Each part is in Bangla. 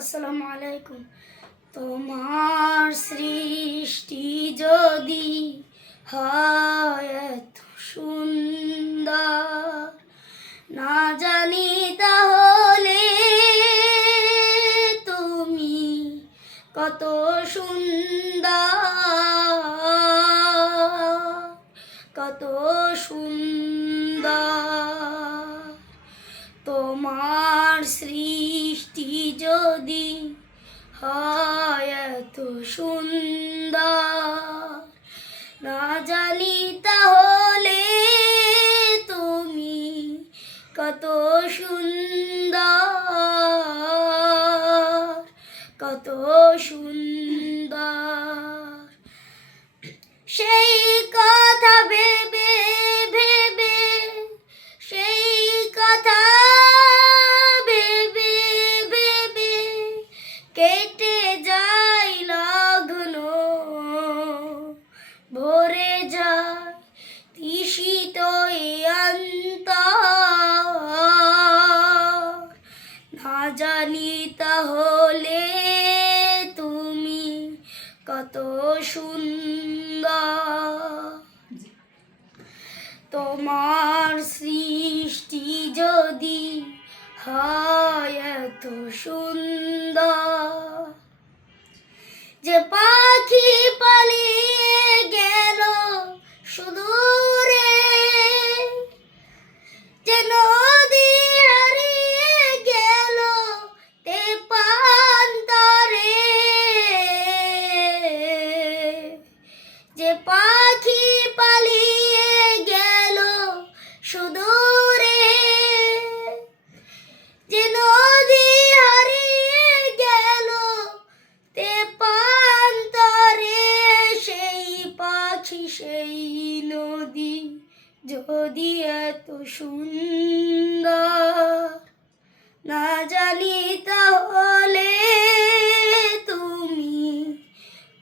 আসসালামু আলাইকুম। তোমার সৃষ্টি যদি হয় এত সুন্দর, না জানি তাহলে তুমি কত সুন্দর, কত সুন্দর। তোমার সৃষ্টি যদি হয় এত সুন্দর, না জানি তাহলে তুমি কত সুন্দর, কত সুন্দর। সেই কথা ভেবে ভেবে, সেই কথা ভেবে ভেবে কেটে যায় লগ্ন, ভরে যায় তৃষিত এই অন্তর। না জানি তাহলে তুমি কত সুন্দর। তোমার সৃষ্টি যদি হয় এত সুন্দর, যে পাখি পালিয়ে গেল সুদূরে, যে নদী হারিয়ে গেল তেপান্তরে, যে পাখি পালিয়ে গেল সুদূরে, যে নদী হারিয়ে গেল তেপান্তরে, সেই পাখি সেই নদী যদি এত সুন্দর, না জানি তাহলে তুমি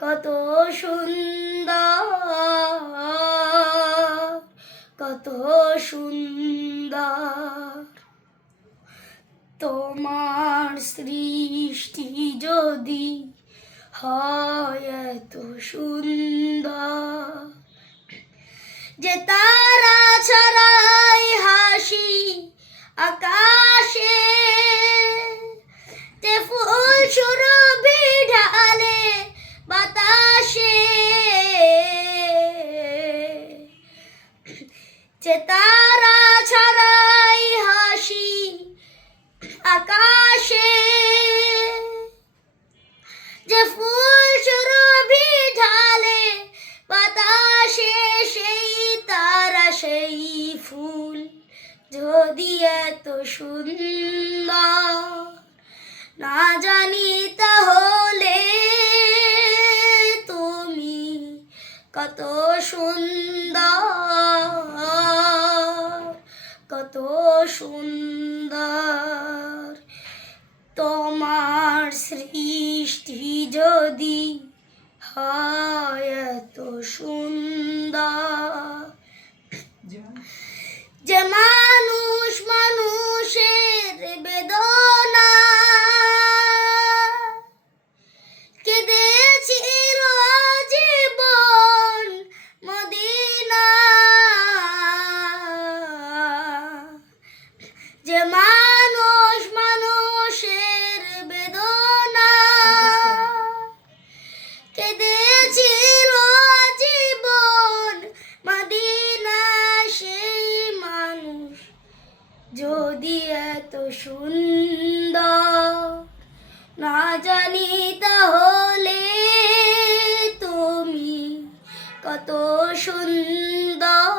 কত সুন্দর, কত সুন্দর। তোমার সৃষ্টি যদি হয় এত সুন্দর, যে তারা ছড়াই হাসি আকাশে, যে ফুল সুরভি ঢালে বাতাসে, যে তারা ছড়াই হাসি আকাশে, যে ফুল সুরভি ঢালে বাতাসে, সেই তারা সেই ফুল যদি এত সুন্দর, না জানি তাহলে তুমি কত সুন্দর, কত সুন্দর। তোমার সৃষ্টি যদি হয় এত সুন্দর, যে মানুষ মানুষের বেদনা কেঁদেছিল জীবন মদিনা, যে মানুষ মানুষের বেদনা কেঁদেছিল জীবন মদিনা, সেই মানুষ যদি এত সুন্দর, না জানি তাহলে তুমি কত সুন্দর,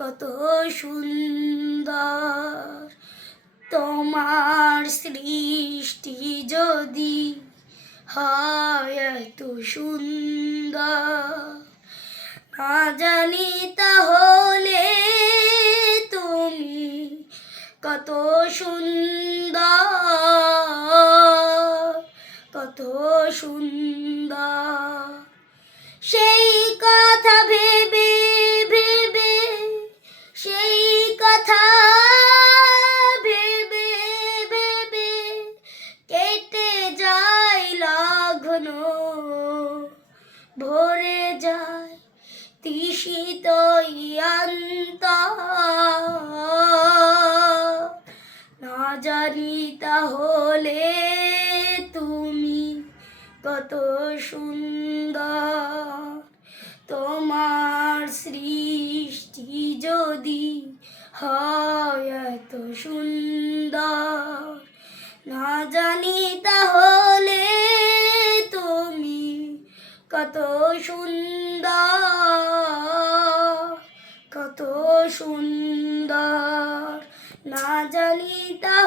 কত সুন্দর। তোমার সৃষ্টি যদি হয় এত সুন্দর, না জানি তাহলে তুমি কত সুন্দর, কত সুন্দর। সেই কথা ভেবে ভেবে, সেই কথা ভেবে জানি তাহলে তুমি কত সুন্দর, তোমার সৃষ্টি যদি হয় এত সুন্দর, না জানি তাহলে তুমি কত সুন্দর, কত সুন্দর, না জানি তা